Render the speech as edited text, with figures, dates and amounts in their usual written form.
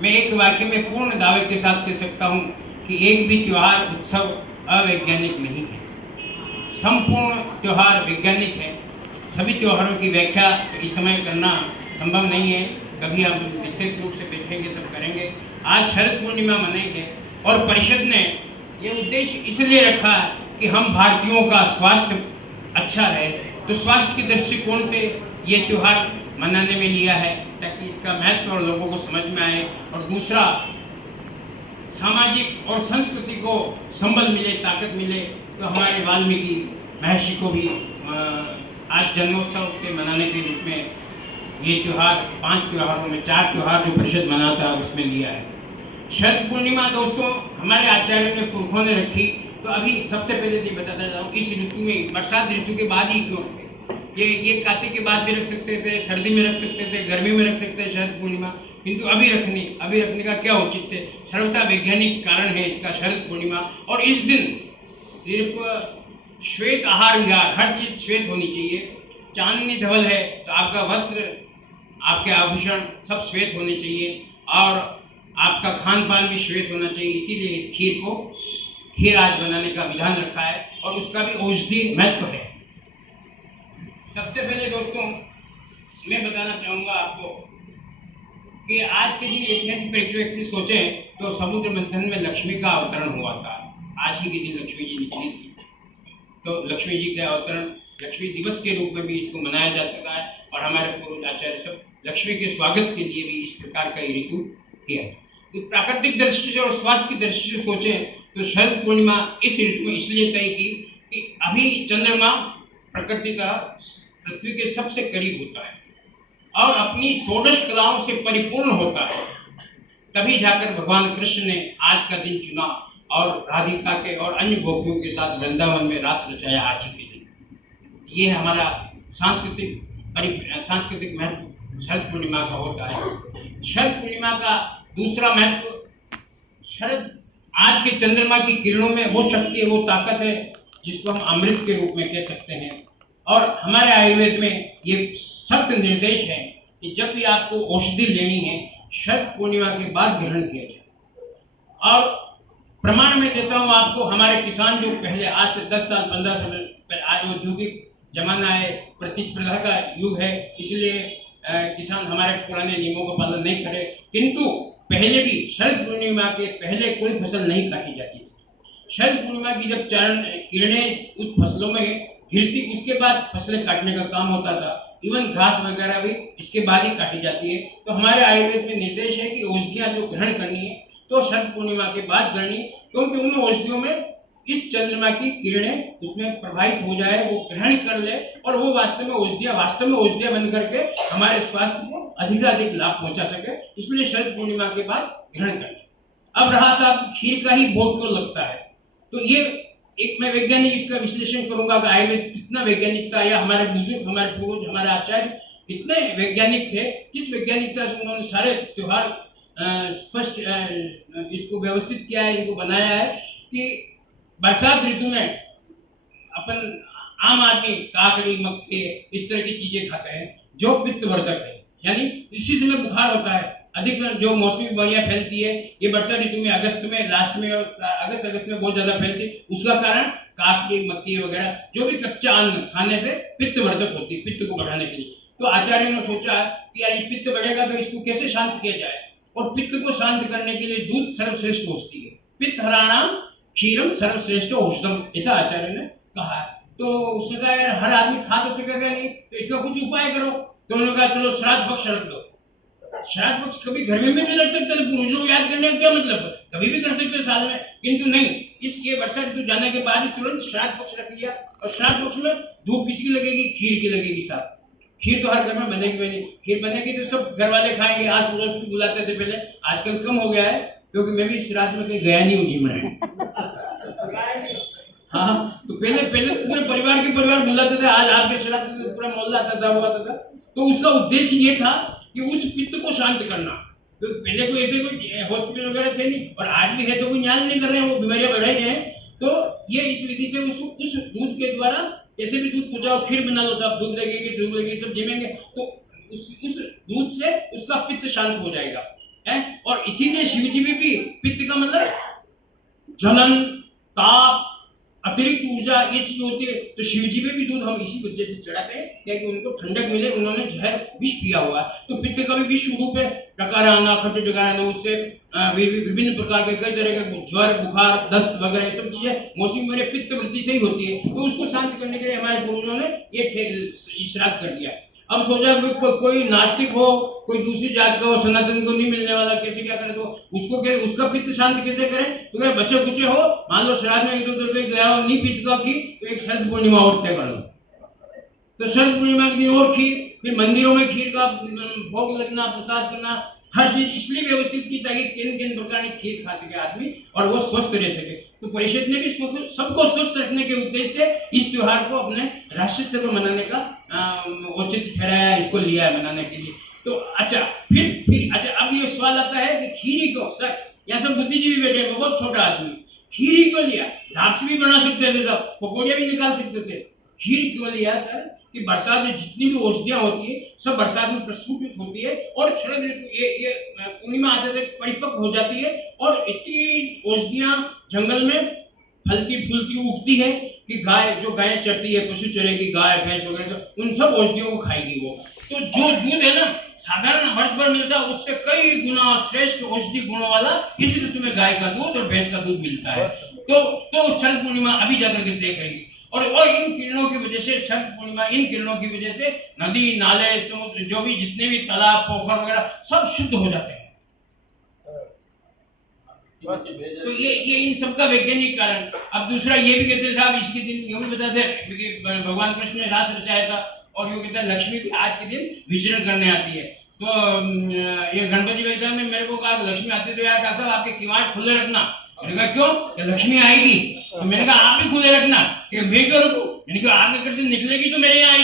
मैं एक वाक्य में पूर्ण दावे के साथ कह सकता हूँ कि एक भी त्योहार उत्सव अवैज्ञानिक नहीं है। संपूर्ण त्यौहार वैज्ञानिक है। सभी त्योहारों की व्याख्या इस समय करना संभव नहीं है, कभी हम विस्तृत रूप से बैठेंगे तब करेंगे। आज शरद पूर्णिमा मनाई है और परिषद ने ये उद्देश्य इसलिए रखा है कि हम भारतीयों का स्वास्थ्य अच्छा रहे, तो स्वास्थ्य के दृष्टिकोण से ये त्यौहार मनाने में लिया है ताकि इसका महत्व और लोगों को समझ में आए। और दूसरा, सामाजिक और संस्कृति को संबल मिले, ताकत मिले। तो हमारे वाल्मीकि महर्षि को भी आज जन्मोत्सव के मनाने के रूप में ये त्यौहार 5 त्योहारों में 4 त्योहार जो परिषद मनाता है उसमें लिया है। शरद पूर्णिमा दोस्तों हमारे आचार्य ने पुरखों ने रखी। तो अभी सबसे पहले ये बताता जाऊँ, इस ऋतु में, बरसात ऋतु के बाद ही क्यों, ये कार्तिक के बाद भी रख सकते थे, सर्दी में रख सकते थे, गर्मी में रख सकते थे शरद पूर्णिमा, किंतु अभी रखने का क्या औचित्य? सर्वथा वैज्ञानिक कारण है इसका शरद पूर्णिमा। और इस दिन सिर्फ श्वेत आहार विहार, हर चीज श्वेत होनी चाहिए। चांदनी धवल है तो आपका वस्त्र, आपके आभूषण सब श्वेत होने चाहिए और आपका खान पान भी श्वेत होना चाहिए। इसीलिए इस खीर को खीर आज बनाने का विधान रखा है और उसका भी औषधि महत्व है। सबसे पहले दोस्तों मैं बताना चाहूँगा आपको कि आज के दिन ऐतिहासिक परिप्रेक्ष्य से सोचें तो समुद्र मंथन में लक्ष्मी का अवतरण हुआ था। आज ही के दिन लक्ष्मी जी निकली थी, तो लक्ष्मी जी का अवतरण लक्ष्मी दिवस के रूप में भी इसको मनाया जाता है और हमारे पूर्व आचार्य सब लक्ष्मी के स्वागत के लिए भी इस प्रकार का ऋतु किया है। तो प्राकृतिक दृष्टि से और स्वास्थ्य की दृष्टि से सोचें तो शरद पूर्णिमा इस ऋतु में इसलिए तय की कि अभी चंद्रमा प्रकृति का पृथ्वी के सबसे करीब होता है और अपनी षोडश कलाओं से परिपूर्ण होता है। तभी जाकर भगवान कृष्ण ने आज का दिन चुना और राधिका के और अन्य गोपियों के साथ वृंदावन में रास रचाया आज ही के दिन। ये हमारा सांस्कृतिक महत्व शरद पूर्णिमा का होता है। शरद पूर्णिमा का दूसरा महत्व, शरद आज के चंद्रमा की किरणों में वो शक्ति है, वो ताकत है जिसको हम अमृत के रूप में कह सकते हैं। और हमारे आयुर्वेद में ये सख्त निर्देश है कि जब भी आपको औषधि लेनी है शरद पूर्णिमा के बाद ग्रहण किया जाए। और प्रमाण में देता हूँ आपको, हमारे किसान जो पहले आज से 10 साल 15 साल पहले, आज औद्योगिक जमाना है, प्रतिस्पर्धा का युग है, इसलिए किसान हमारे पुराने नियमों का पालन नहीं करे, किंतु पहले भी शरद पूर्णिमा के पहले कोई फसल नहीं काटी जाती थी। शरद पूर्णिमा की जब किरणें उस फसलों में गिरती, उसके बाद फसलें काटने का काम होता था। इवन घास वगैरह भी इसके बाद ही काटी जाती है। तो हमारे आयुर्वेद में निर्देश है कि औषधियाँ जो ग्रहण करनी है तो शरद पूर्णिमा के बाद करनी, क्योंकि उन औषधियों में इस चंद्रमा की किरणें उसमें प्रभावित हो जाए, वो ग्रहण कर ले और वो वास्तव में औषधियाँ बन करके हमारे स्वास्थ्य को अधिक लाभ पहुंचा सके। इसलिए शरद पूर्णिमा के बाद ग्रहण करें। अब रहा साहब खीर का ही भोग क्यों लगता है, तो ये एक मैं वैज्ञानिक इसका विश्लेषण करूंगा कि आयुर्वेद कितना वैज्ञानिक था, या हमारे बुजुर्ग, हमारे पूर्वज, हमारे आचार्य कितने वैज्ञानिक थे। किस वैज्ञानिकता से उन्होंने सारे त्योहार स्पष्ट इसको व्यवस्थित किया है, इनको बनाया है कि बरसात ऋतु में अपन आम आदमी काकड़ी, मक्के इस तरह की चीजें खाते हैं जो पित्तवर्धक है, यानी इसी समय बुखार होता है। अधिक जो मौसमी बीमारियां फैलती है ये वर्षा ऋतु में, अगस्त में लास्ट में और अगस्त में बहुत ज्यादा फैलती है। उसका कारण काकड़ी, मक्की वगैरह जो भी कच्चा अन्न खाने से पित्तवर्धक होती है, पित्त को बढ़ाने के लिए। तो आचार्य ने सोचा कि यार पित्त बढ़ेगा तो इसको कैसे शांत किया जाए, और पित्त को शांत करने के लिए दूध सर्वश्रेष्ठ औषधि है। पित्त हराणाम क्षीरम सर्वश्रेष्ठ औषधम, ऐसा आचार्य ने कहा। तो उसने कहा यार हर आदमी खा तो सकेगा नहीं, तो इसका कुछ उपाय करो। तो उन्होंने कहा चलो श्राद्ध पक्ष रख दो। श्राद्ध पक्ष कभी गर्मी में भी रख सकते हैं, पुरुषों को याद करने का क्या मतलब है, कभी भी कर सकते हैं साल में, किंतु नहीं, इसके वर्षा ऋतु जाने के बाद ही तुरंत श्राद्ध पक्ष रख लिया। और श्राद्ध पक्ष में धूप किसकी लगेगी, खीर की लगेगी साथ। खीर तो हर घर में बनेगी बनेगी, खीर बनेगी तो सब घर वाले खाएंगे। आज पड़ोस भी बुलाते थे पहले, आजकल कम हो गया है क्योंकि मैं भी श्राद्ध में कहीं गया नहीं हूँ जी में। हाँ, तो पहले पूरे परिवार के परिवार बुलाते थे, आज आपके श्राद्ध में पूरा मोहल्ला आता था, वो आता था। तो उसका उद्देश्य ये था कि उस पित्त को शांत करना। तो पहले कोई ऐसे कोई हॉस्पिटल वगैरह थे नहीं, और आज भी है तो कोई न्याय नहीं कर रहे हैं, वो बीमारियां बढ़ाई गए हैं। तो ये इस विधि से उस दूध के द्वारा ऐसे भी दूध पहुंचाओ, खीर बना लो, सब दूध लगेगी सब जमेंगे, तो उस दूध से उसका पित्त शांत हो जाएगा है। और इसीलिए शिव जी में भी पित्त का मतलब जलन, ताप, अतिरिक्त ऊर्जा, ये चीज होती है। तो शिव जी में भी दूध हम इसी वजह से चढ़ाते हैं क्योंकि उनको ठंडक मिले, उन्होंने जहर विष पिया हुआ है। तो पित्त का भी विष रूप है, डकार आना, खट्टे डकार आना, उससे विभिन्न प्रकार के कई तरह के ज्वर, बुखार, दस्त वगैरह ये सब चीजें मौसमी मेरे पित्त वृत्ति से ही होती है। तो उसको शांत करने के लिए हमारे पूर्वजों ने ये श्राद्ध कर दिया। अब सोचा कोई नास्तिक हो, कोई दूसरी जात का हो, सनातन को नहीं मिलने वाला, कैसे क्या करे, तो उसको क्या, उसका पित्त शांत कैसे करें? तो क्या बच्चे कुचे हो, मान लो श्राद्ध में इधर उधर कहीं गया हो, नहीं पी सका खीर, तो एक शरद पूर्णिमा और तय कर लो। तो शरद पूर्णिमा के दिन और खीर, फिर मंदिरों में खीर का भोग लगना, प्रसाद करना, हर चीज इसलिए व्यवस्थित की ताकि किन किन प्रकार की खीर खा सके आदमी और वो स्वस्थ रह सके। तो परिषद ने भी सबको स्वस्थ रखने के उद्देश्य से इस त्योहार को अपने राष्ट्रीय पर्व मनाने का औचित्य ठहराया, इसको लिया है मनाने के लिए। तो अच्छा, फिर अच्छा, अब ये सवाल आता है कि खीरी को, सर यहाँ सब बुद्धिजीवी बैठे हैं, बहुत छोटा आदमी, खीरी को लिया, लापसी भी बना सकते थे, सब पकौड़ियाँ भी निकाल सकते थे, खीर क्यों लिया सर? कि बरसात में जितनी भी औषधियां होती है सब बरसात में प्रस्फुटित होती है और शरद ऋतु ये पूर्णिमा आते तक परिपक्व हो जाती है और इतनी औषधियां जंगल में फलती फूलती उगती है कि गायें चरती है, पशु चरेगी, गाय भैंस वगैरह, उन सब औषधियों को खाएगी वो। तो जो दूध है ना साधारण वर्ष भर मिलता है, उससे कई गुना श्रेष्ठ औषधि गुणों वाला इस ऋतु में गाय का दूध और भैंस का दूध मिलता है। तो शरद पूर्णिमा अभी जाकर के तय करेगी। और इन किरणों की वजह से, शरद पूर्णिमा इन किरणों की वजह से नदी, नाले, समुद्र, जो भी जितने भी तालाब, पोखर वगैरह सब शुद्ध हो जाते हैं। तो ये इन सबका वैज्ञानिक कारण। अब दूसरा ये भी कहते हैं साहब, इसके दिन ये भी बताते हैं भगवान कृष्ण ने रास रचाया था और ये कहते हैं लक्ष्मी भी आज के दिन विचरण करने आती है। तो ये गणपति भाई साहब ने मेरे को कहा लक्ष्मी आती तो यार साहब आपके किवाड़ खुले रखना। मैंने कहा क्यों? कि लक्ष्मी आएगी। तो मैंने कहा आप भी खुले रखना। कि मैं क्यों रखूं? मैंने कहा आगे कृष्ण निकलेगी तो मेरे यहाँ